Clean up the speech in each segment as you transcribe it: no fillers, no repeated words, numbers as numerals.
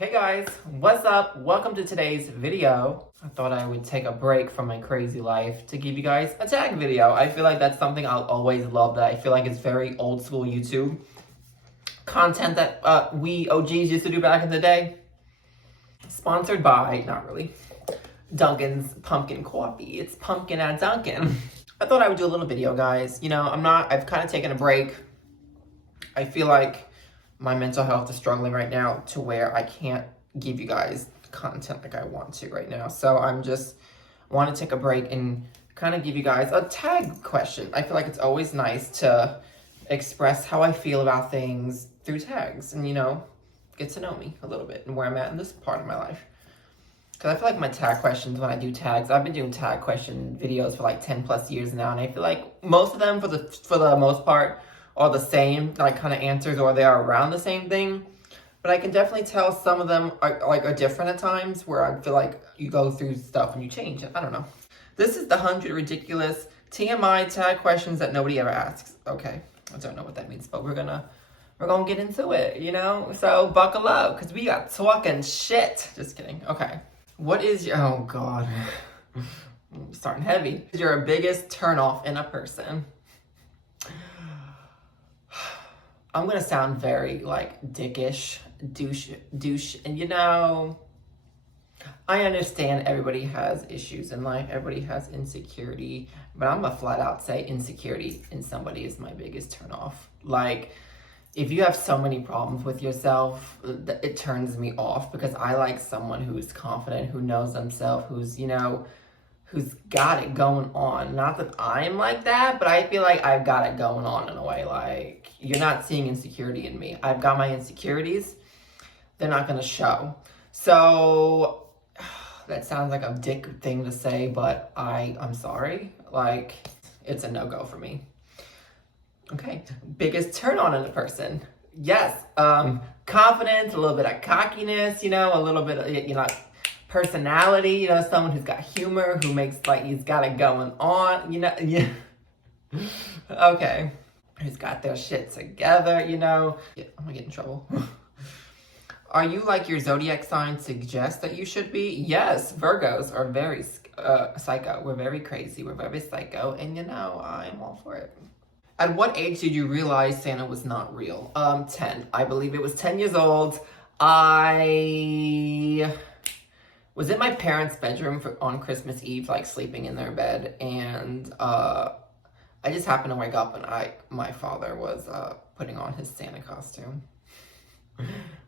Hey guys, what's up? Welcome to today's video. I thought I would take a break from my crazy life to give you guys a tag video. I feel like that's something I'll always love, that I feel like it's very old school YouTube content that we OGs used to do back in the day. Sponsored by, not really, Dunkin's Pumpkin Coffee. It's pumpkin at Dunkin'. I thought I would do a little video, guys. You know, I've kind of taken a break. I feel like my mental health is struggling right now to where I can't give you guys content like I want to right now. So I'm just want to take a break and kind of give you guys a tag question. I feel like it's always nice to express how I feel about things through tags and, you know, get to know me a little bit and where I'm at in this part of my life. Because I feel like my tag questions, when I do tags, I've been doing tag question videos for like 10 plus years now, and I feel like most of them, for the most part, are the same, like, kind of answers, or they are around the same thing. But I can definitely tell some of them are different at times, where I feel like you go through stuff and you change it. I don't know. This is the 100 ridiculous TMI tag questions that nobody ever asks. Okay, I don't know what that means, but we're gonna get into it, you know? So buckle up, because we got talking shit. Just kidding. Okay. What is your, oh God. I'm starting heavy. Your biggest turnoff in a person? I'm gonna sound very like dickish, douche, and you know, I understand everybody has issues in life, everybody has insecurity, but I'm gonna flat out say insecurity in somebody is my biggest turnoff. Like, if you have so many problems with yourself, it turns me off, because I like someone who's confident, who knows themselves, who's, you know, who's got it going on. Not that I'm like that, but I feel like I've got it going on in a way. Like, you're not seeing insecurity in me. I've got my insecurities. They're not gonna show. So, that sounds like a dick thing to say, but I'm sorry. Like, it's a no-go for me. Okay, biggest turn on in a person. Yes, confidence, a little bit of cockiness, you know, a little bit of, you know, personality, you know, someone who's got humor, who makes like he's got it going on, you know, yeah. Okay, who's got their shit together, you know. Yeah, I'm gonna get in trouble. Are you like your zodiac sign suggests that you should be? Yes, Virgos are very psycho. We're very crazy. We're very psycho, and you know, I'm all for it. At what age did you realize Santa was not real? 10. I believe it was 10 years old. I was in my parents' bedroom on Christmas Eve, like sleeping in their bed, and I just happened to wake up, and my father was putting on his Santa costume.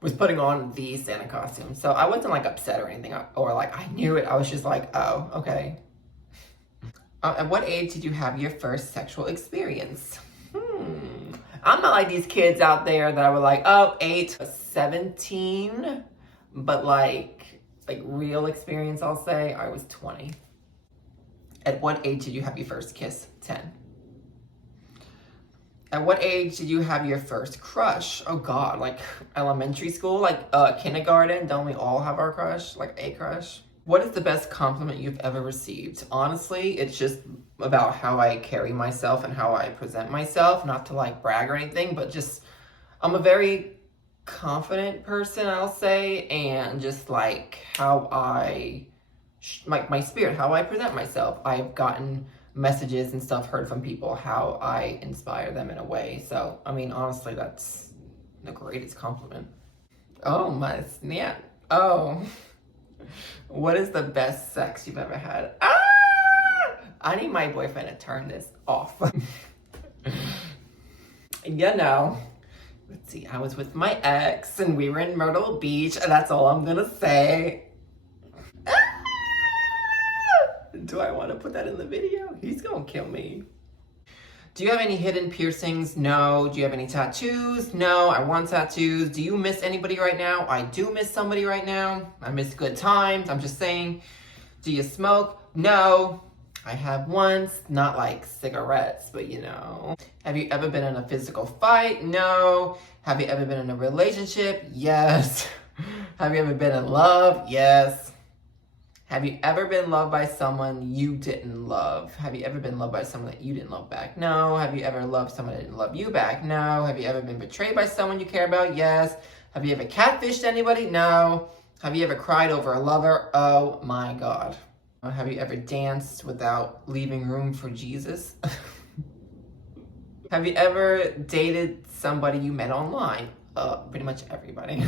Was putting on the Santa costume. So I wasn't like upset or anything, or like I knew it. I was just like, oh, okay. At what age did you have your first sexual experience? I'm not like these kids out there that were like, oh, 8, 17, but like real experience, I'll say, I was 20. At what age did you have your first kiss? 10. At what age did you have your first crush? Oh God, like elementary school, like kindergarten. Don't we all have our crush, like a crush? What is the best compliment you've ever received? Honestly, it's just about how I carry myself and how I present myself. Not to like brag or anything, but just, I'm a very confident person, I'll say, and just like how my spirit, how I present myself. I've gotten messages and stuff, heard from people, how I inspire them in a way. So, I mean, honestly, that's the greatest compliment. Oh, my snap. Oh. What is the best sex you've ever had? Ah! I need my boyfriend to turn this off. You know, let's see, I was with my ex and we were in Myrtle Beach, and that's all I'm gonna say. Ah! Do I want to put that in the video? He's gonna kill me. Do you have any hidden piercings? No. Do you have any tattoos? No. I want tattoos. Do you miss anybody right now? I do miss somebody right now. I miss good times. I'm just saying. Do you smoke? No. I have once. Not like cigarettes, but you know. Have you ever been in a physical fight? No. Have you ever been in a relationship? Yes. Have you ever been in love? Yes. Have you ever been loved by someone you didn't love? Have you ever been loved by someone that you didn't love back? No. Have you ever loved someone that didn't love you back? No. Have you ever been betrayed by someone you care about? Yes. Have you ever catfished anybody? No. Have you ever cried over a lover? Oh my God. Have you ever danced without leaving room for Jesus? Have you ever dated somebody you met online? Pretty much everybody.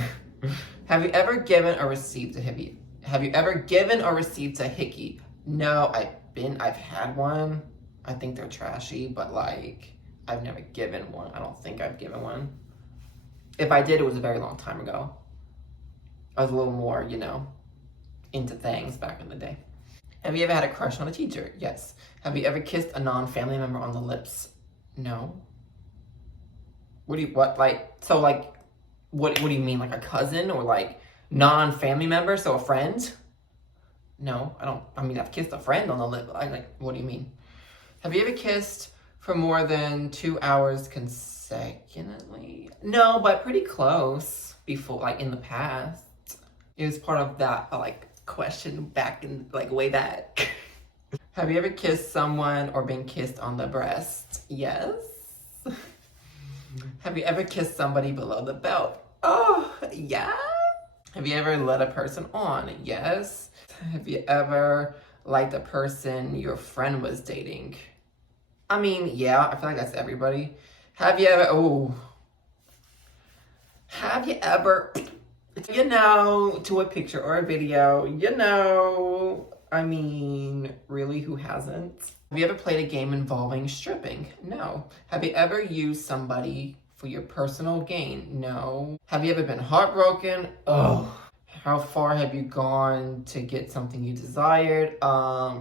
Have you ever given or received a hickey? Have you ever given or received a hickey? No, I've had one. I think they're trashy, but like, I've never given one. I don't think I've given one. If I did, it was a very long time ago. I was a little more, into things back in the day. Have you ever had a crush on a teacher? Yes. Have you ever kissed a non-family member on the lips? No. What do you mean, like a cousin or like non-family member, so a friend? No, I've kissed a friend on the lip. What do you mean? Have you ever kissed for more than 2 hours consecutively? No, but pretty close before, like in the past. It was part of that, question back in, way back. Have you ever kissed someone or been kissed on the breast? Yes. Have you ever kissed somebody below the belt? Oh, yeah. Have you ever led a person on? Yes. Have you ever liked a person your friend was dating? Yeah, I feel like that's everybody. Have you ever, to a picture or a video, really, who hasn't? Have you ever played a game involving stripping? No. Have you ever used somebody for your personal gain? No. Have you ever been heartbroken? Oh. How far have you gone to get something you desired?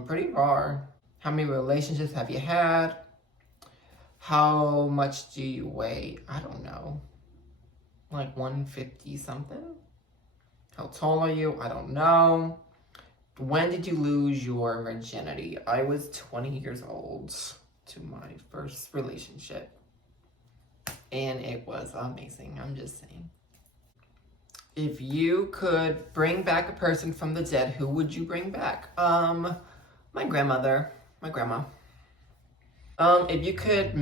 Pretty far. How many relationships have you had? How much do you weigh? I don't know. Like 150 something? How tall are you? I don't know. When did you lose your virginity? I was 20 years old to my first relationship. And it was amazing, I'm just saying. If you could bring back a person from the dead, who would you bring back? My grandma. If you could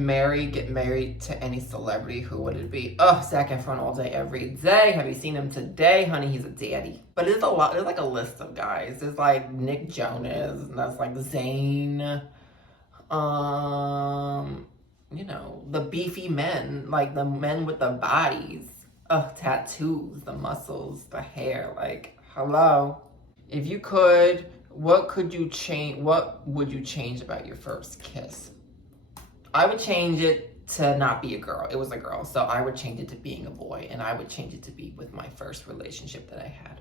get married to any celebrity, who would it be? Oh, Zac Efron all day, every day. Have you seen him today? Honey, he's a daddy. But there's a lot, there's like a list of guys. There's like Nick Jonas, and that's like Zayn. The beefy men, like the men with the bodies. Tattoos, the muscles, the hair, hello. If you could, what would you change about your first kiss? I would change it to not be a girl. It was a girl, so I would change it to being a boy, and I would change it to be with my first relationship that I had.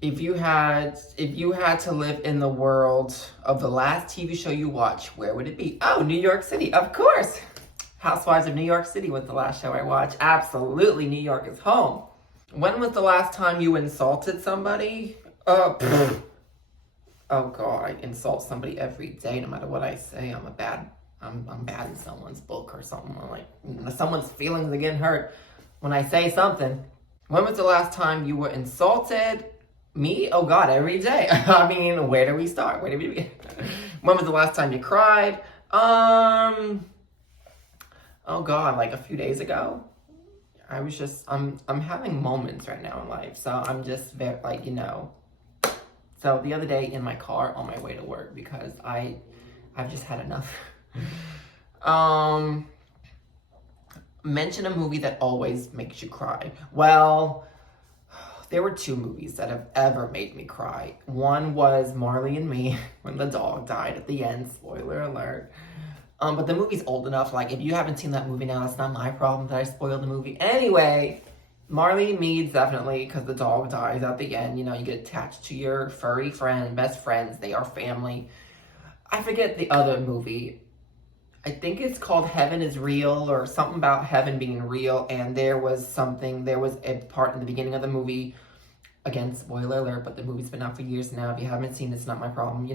If you had to live in the world of the last TV show you watched, where would it be? Oh, New York City, of course. Housewives of New York City was the last show I watched. Absolutely, New York is home. When was the last time you insulted somebody? Oh God, I insult somebody every day, no matter what I say. I'm bad in someone's book or something. Someone's feelings are getting hurt when I say something. When was the last time you were insulted? Me? Oh God, every day. Where do we start? Where do we begin? When was the last time you cried? Oh God, a few days ago. I'm having moments right now in life, so I'm just very, So the other day in my car on my way to work, because I've just had enough. Mention a movie that always makes you cry. Well, there were 2 movies that have ever made me cry. One was Marley and Me, when the dog died at the end, spoiler alert. But the movie's old enough, if you haven't seen that movie now, it's not my problem that I spoiled the movie. Anyway, Marley and Me, definitely, because the dog dies at the end. You get attached to your furry friend, best friends, they are family. I forget the other movie. I think it's called Heaven is Real, or something about heaven being real, and there was a part in the beginning of the movie, again, spoiler alert, but the movie's been out for years now. If you haven't seen it, it's not my problem,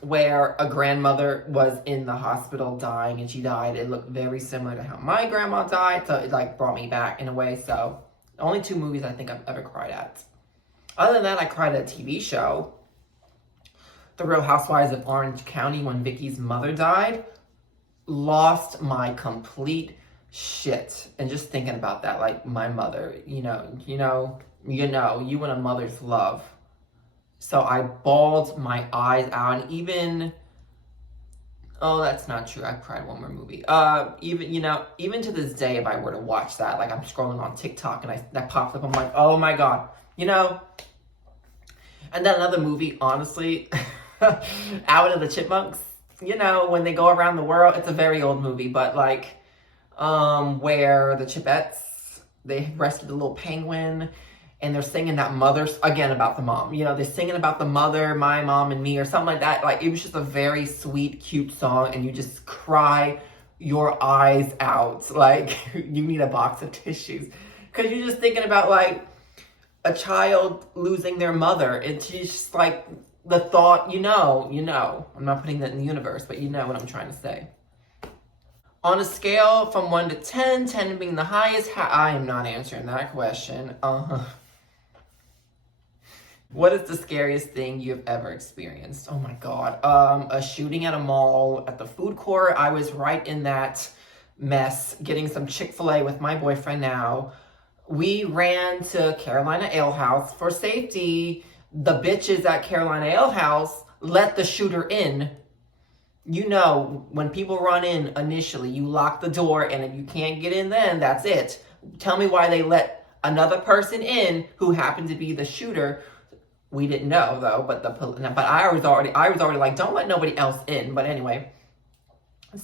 where a grandmother was in the hospital dying, and she died. It looked very similar to how my grandma died, so it brought me back in a way. So only 2 movies I think I've ever cried at. Other than that, I cried at a TV show, The Real Housewives of Orange County, when Vicky's mother died. Lost my complete shit. And just thinking about that, like my mother, you and a mother's love. So I bawled my eyes out, and even, oh, that's not true. I cried one more movie. Even to this day, if I were to watch that, like I'm scrolling on TikTok and that pops up, I'm like, oh my God, And then another movie, honestly, Out of the Chipmunks. When they go around the world, it's a very old movie, but like, where the Chipettes, they rescued the little penguin, and they're singing that mother's, again, about the mom. They're singing about the mother, my mom and me, or something like that. Like, it was just a very sweet, cute song, and you just cry your eyes out. Like, you need a box of tissues. Because you're just thinking about, like, a child losing their mother. It's just, like, the thought, I'm not putting that in the universe, but you know what I'm trying to say. On a scale from 1 to 10, 10 being the highest, I am not answering that question. What is the scariest thing you've ever experienced? Oh my God. A shooting at a mall, at the food court. I was right in that mess, getting some Chick-fil-A with my boyfriend now. We ran to Carolina Ale House for safety. The bitches at Carolina Ale House let the shooter in. When people run in initially, you lock the door, and if you can't get in then, that's it. Tell me why they let another person in who happened to be the shooter. We didn't know though, but I was already like, don't let nobody else in. But anyway,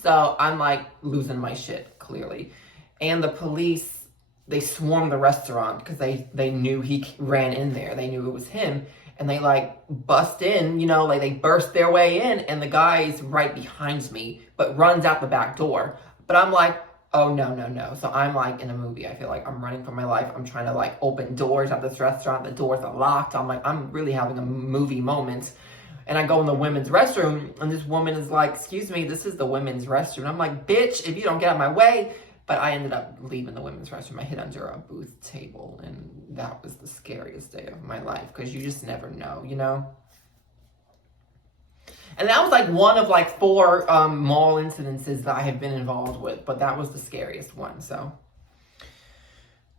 so I'm like losing my shit clearly, and the police, they swarmed the restaurant because they knew he ran in there. They knew it was him, and they like bust in, like they burst their way in, and the guy's right behind me, but runs out the back door. But I'm like, oh, no. So I'm like in a movie. I feel like I'm running for my life. I'm trying to like open doors at this restaurant. The doors are locked. I'm like, I'm really having a movie moment. And I go in the women's restroom, and this woman is like, excuse me, this is the women's restroom. I'm like, bitch, if you don't get out of my way. But I ended up leaving the women's restroom. I hid under a booth table, and that was the scariest day of my life, because you just never know. And that was like one of like 4 mall incidences that I have been involved with, but that was the scariest one. So,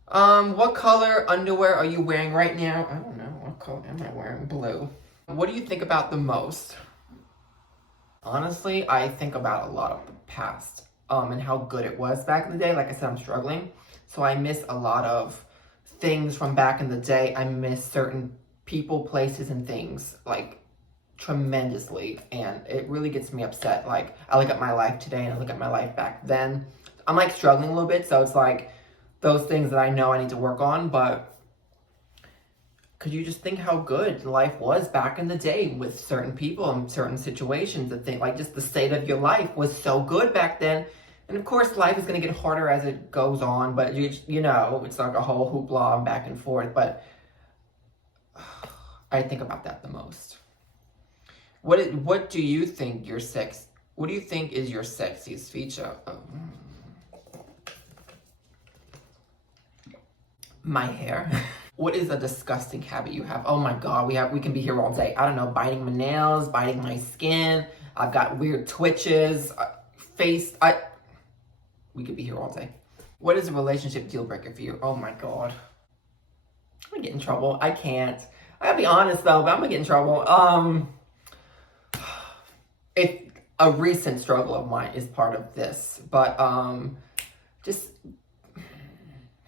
what color underwear are you wearing right now? I don't know. What color am I wearing? Blue. What do you think about the most? Honestly, I think about a lot of the past, and how good it was back in the day. Like I said, I'm struggling, so I miss a lot of things from back in the day. I miss certain people, places, and things like tremendously, and it really gets me upset. Like, I look at my life today and I look at my life back then, I'm like struggling a little bit. So it's like those things that I know I need to work on. But could you just think how good life was back in the day with certain people and certain situations, and think like just the state of your life was so good back then. And of course life is going to get harder as it goes on, but it's like a whole hoopla and back and forth. But I think about that the most. What do you think is your sexiest feature? My hair. What is a disgusting habit you have? Oh my God, we can be here all day. I don't know, biting my nails, biting my skin. I've got weird twitches, we could be here all day. What is a relationship deal breaker for you? Oh my God. I'm gonna get in trouble. I can't. I gotta be honest though, but I'm gonna get in trouble. A recent struggle of mine is part of this, but just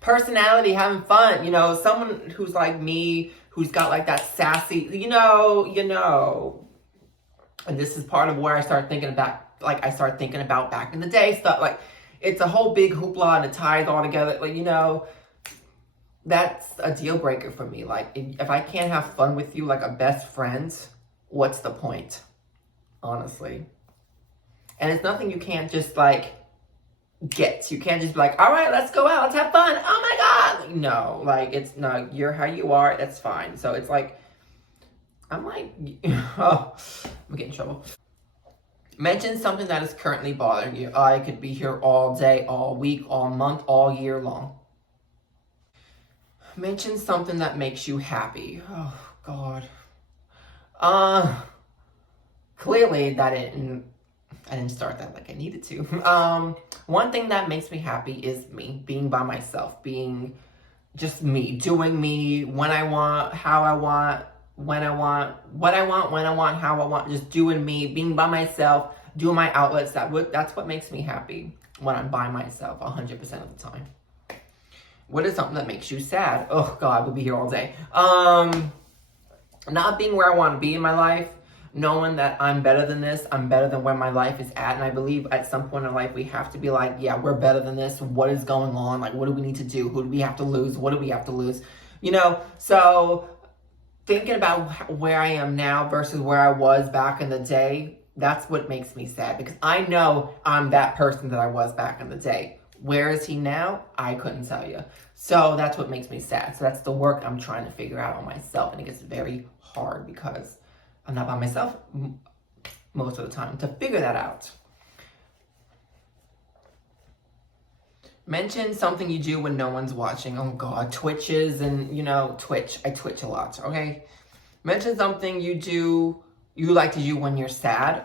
personality, having fun, someone who's like me, who's got like that sassy, and this is part of where I start thinking about back in the day stuff. Like, it's a whole big hoopla and it ties all together. Like, that's a deal breaker for me. Like, if I can't have fun with you like a best friend, what's the point? Honestly. And it's nothing you can't just like get. You can't just be like, all right, let's go out, let's have fun. Oh my God. Like, no, like you're how you are, that's fine. So it's like, I'm like, oh, I'm getting in trouble. Mention something that is currently bothering you. I could be here all day, all week, all month, all year long. Mention something that makes you happy. Oh God. Clearly that didn't I didn't start that like I needed to. One thing that makes me happy is me being by myself, being just me, doing me when I want, how I want, when I want, what I want, when I want, how I want, just doing me, being by myself, doing my outlets. That's what makes me happy when I'm by myself 100% of the time. What is something that makes you sad? Oh God, we'll be here all day. Not being where I want to be in my life, knowing that I'm better than this, I'm better than where my life is at. And I believe at some point in life, we have to be like, yeah, we're better than this. What is going on? Like, what do we need to do? Who do we have to lose? What do we have to lose? You know, so thinking about where I am now versus where I was back in the day, that's what makes me sad, because I know I'm that person that I was back in the day. Where is he now? I couldn't tell you. So that's what makes me sad. So that's the work I'm trying to figure out on myself. And it gets very hard because I'm not by myself most of the time to figure that out. Mention something you do when no one's watching. Oh God, Twitches and, you know, Twitch. I Twitch a lot, okay? Mention something you like to do when you're sad.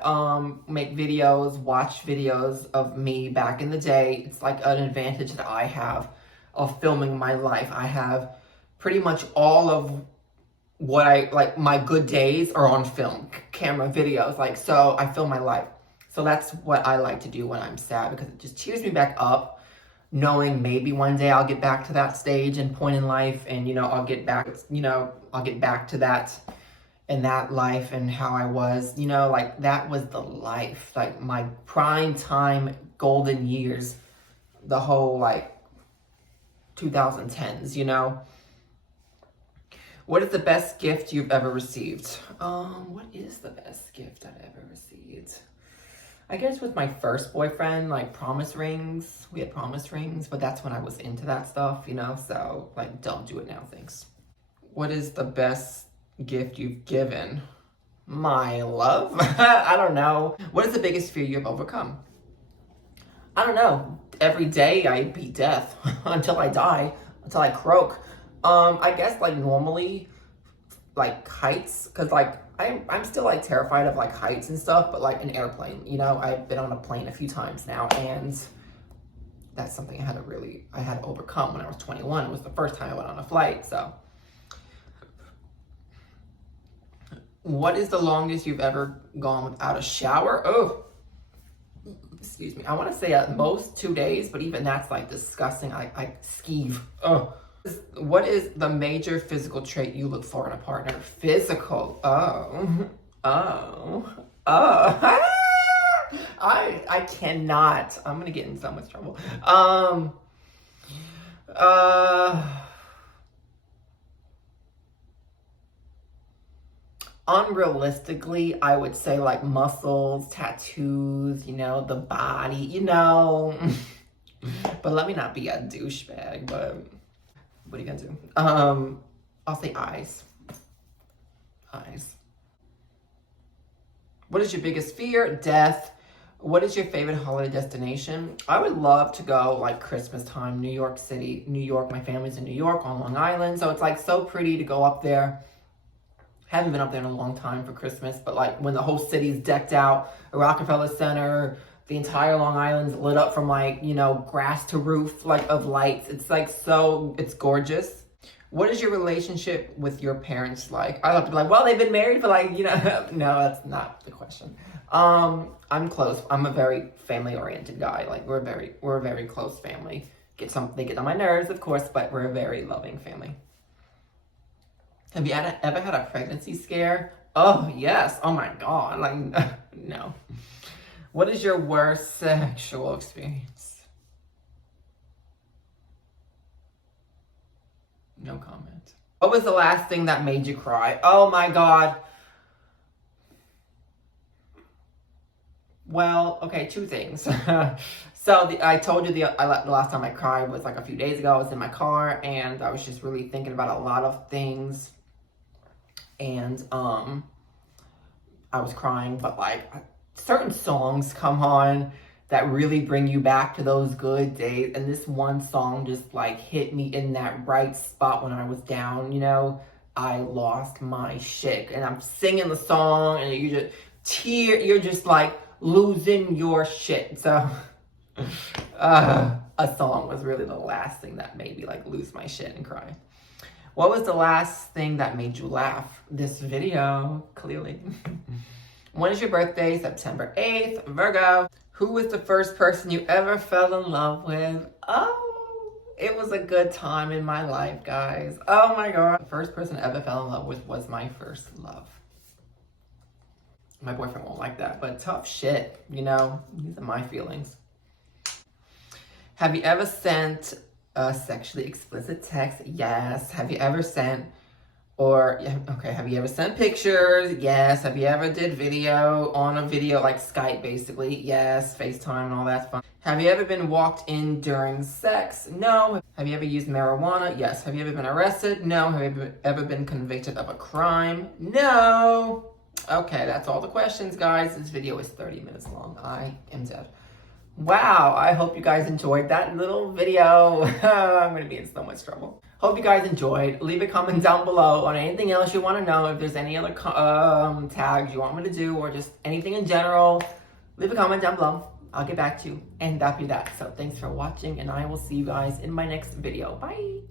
Make videos, watch videos of me back in the day. It's like an advantage that I have of filming my life. I have pretty much all of what my good days are on film, camera, videos, so I film my life. So that's what I like to do when I'm sad, because it just cheers me back up, knowing maybe one day I'll get back to that stage and point in life, and, you know, I'll get back to that in that life and how I was, you know, like that was the life, like my prime time golden years, the whole 2010s, you know. What is the best gift you've ever received? What is the best gift I've ever received? I guess with my first boyfriend, promise rings. We had promise rings, but that's when I was into that stuff, you know? So, don't do it now, thanks. What is the best gift you've given? My love? I don't know. What is the biggest fear you've overcome? I don't know. Every day I beat death until I die, until I croak. I guess normally heights, because I'm still terrified of heights and stuff, but an airplane, you know, I've been on a plane a few times now, and that's something I had to overcome when I was 21. It was the first time I went on a flight. So what is the longest you've ever gone without a shower? Oh, excuse me. I want to say at most 2 days, but even that's disgusting. I skeeve. Oh. What is the major physical trait you look for in a partner? Physical. I cannot. I'm gonna get in so much trouble. Unrealistically, I would say muscles, tattoos, you know, the body, you know. But let me not be a douchebag, but what are you gonna do? I'll say eyes. Eyes. What is your biggest fear? Death. What is your favorite holiday destination? I would love to go Christmas time, New York City, New York. My family's in New York on Long Island, so it's so pretty to go up there. Haven't been up there in a long time for Christmas, but when the whole city's decked out, Rockefeller Center, the entire Long Island's lit up from you know, grass to roof, of lights. It's it's gorgeous. What is your relationship with your parents like? I have to be well, they've been married for you know, no, that's not the question. I'm close. I'm a very family oriented guy. We're a very close family. They get on my nerves, of course, but we're a very loving family. Have you ever had a pregnancy scare? Oh, yes. Oh my God. No. What is your worst sexual experience? No comment. What was the last thing that made you cry? Oh my God. Well, okay, 2 things. I told you the last time I cried was a few days ago. I was in my car and I was just really thinking about a lot of things. And I was crying, but certain songs come on that really bring you back to those good days. And this one song just hit me in that right spot when I was down, you know. I lost my shit. And I'm singing the song and you're just losing your shit. So a song was really the last thing that made me like lose my shit and cry. What was the last thing that made you laugh? This video, clearly. When is your birthday? September 8th, Virgo. Who was the first person you ever fell in love with? Oh, it was a good time in my life, guys. Oh my God. The first person I ever fell in love with was my first love. My boyfriend won't like that, but tough shit, you know? These are my feelings. Have you ever sent a sexually explicit text? Yes. Have you ever sent, have you ever sent pictures? Yes. Have you ever did video on a video, like Skype basically? Yes. FaceTime and all that's fun. Have you ever been walked in during sex? No. Have you ever used marijuana? Yes. Have you ever been arrested? No. Have you ever been convicted of a crime? No. Okay, that's all the questions, guys. This video is 30 minutes long. I am dead. Wow, I hope you guys enjoyed that little video. I'm going to be in so much trouble. Hope you guys enjoyed. Leave a comment down below on anything else you want to know. If there's any other tags you want me to do or just anything in general, leave a comment down below. I'll get back to you. And that'll be that. So thanks for watching, and I will see you guys in my next video. Bye.